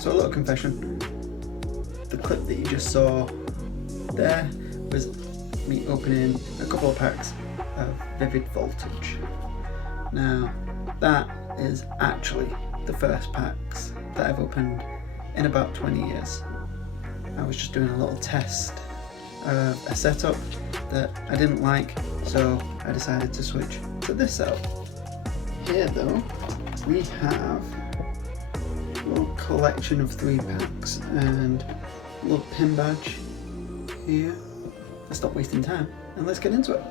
So a little confession, the clip that you just saw there was me opening a couple of packs of Vivid Voltage. Now that is actually the first packs that I've opened in about 20 years. I was just doing a little test of a setup that I didn't like, so I decided to switch to this setup. Here though, we have a little collection of 3 packs and a little pin badge here. Let's stop wasting time and let's get into it.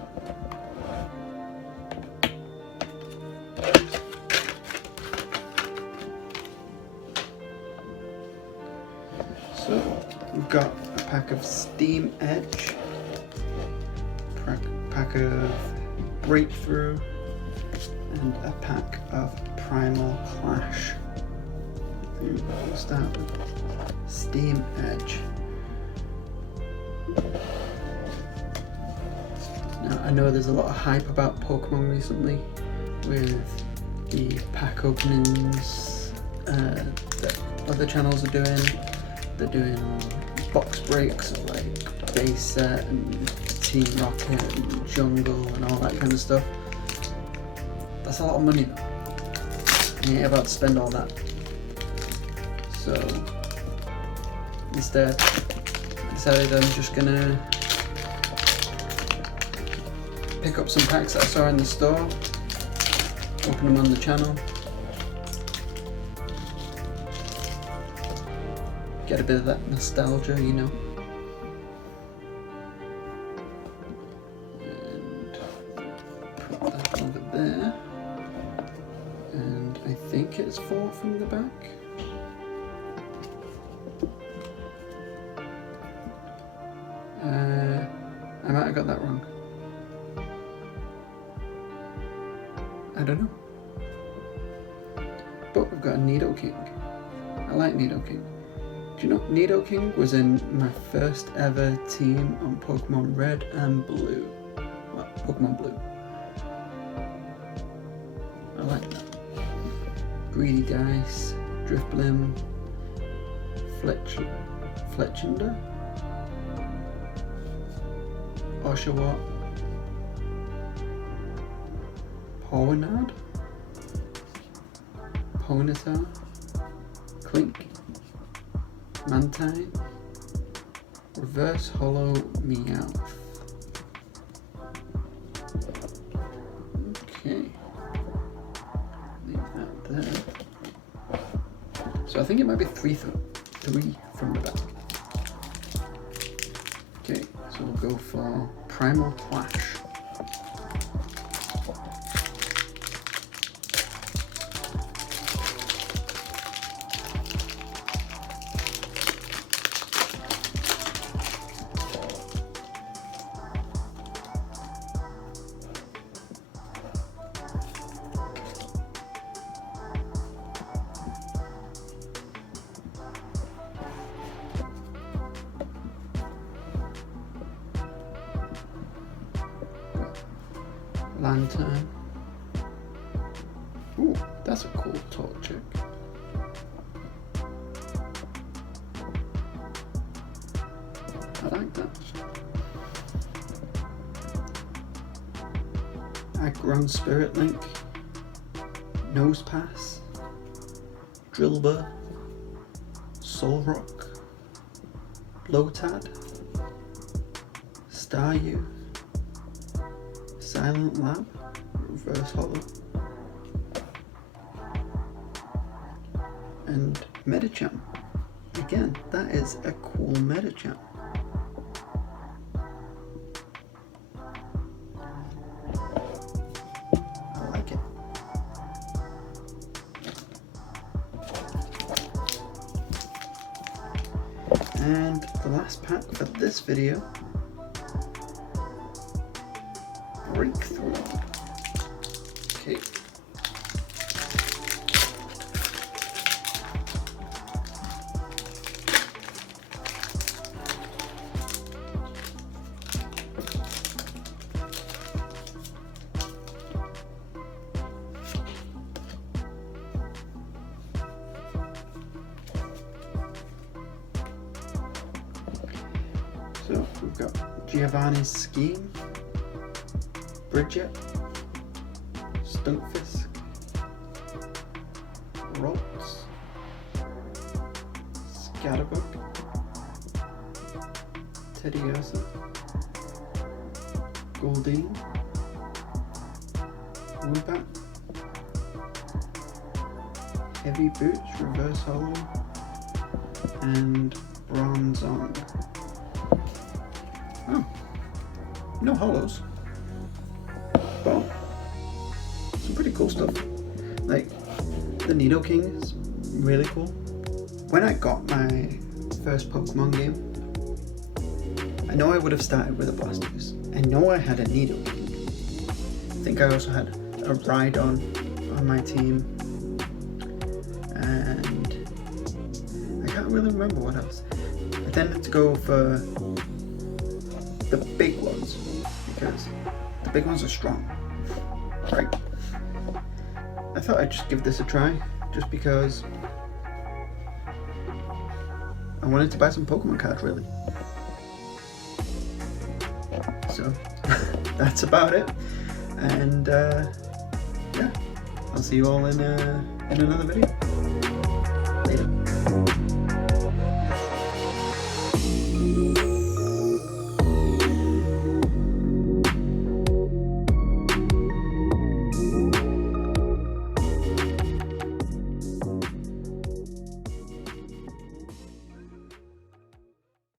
So we've got a pack of Steam Edge, pack of Breakthrough, and a pack of Primal Clash. We'll start with Steam Edge. Now I know there's a lot of hype about Pokemon recently with the pack openings that other channels are doing. They're doing box breaks of like base set and Team Rocket and Jungle and all that kind of stuff. That's a lot of money though. You ain't about to spend all that. So instead I decided I'm just gonna pick up some packs that I saw in the store, open them on the channel, get a bit of that nostalgia, you know. And put that over there. And I think it's 4 from the back. I might have got that wrong. I don't know. But we've got a Nidoking. I like Nidoking. Do you know Nidoking was in my first ever team on Pokemon Red and Blue? Well, Pokemon Blue. I like that. Greedy Dice, Drifblim, Fletchinder, Oshawott, Pawniard, Ponyta, Clink, Mantine, Reverse Hollow Meowth. Okay, leave that there. So I think it might be 3 from the back. Okay, so we'll go for Primal Clash. Lantern. Ooh, that's a cool Torchic. I like that. Aggron Spirit Link, Nosepass, Drillbur, Solrock, Lotad, Staryu, Silent Lab, Reverse Hollow, and Medicham. Again, that is a cool Medicham. I like it. And the last pack for this video, Breakthrough. Okay. We've got Giovanni's Scheme, Bridget, Stunkfisk, Rolts, Scatterbug, Teddy Ursa, Goldeen, Woobat, Heavy Boots, Reverse Hollow, and Bronzong. Oh, no hollows, but some pretty cool stuff. Like the Nidoking is really cool. When I got my first Pokemon game, I know I would have started with a Blastoise. I know I had a Nidoking. I think I also had a Rhydon on my team, and I can't really remember what else. I tended to go for the big ones because the big ones are strong, right? I thought I'd just give this a try, just because I wanted to buy some Pokemon cards, really. So that's about it, and yeah, I'll see you all in another video. Later.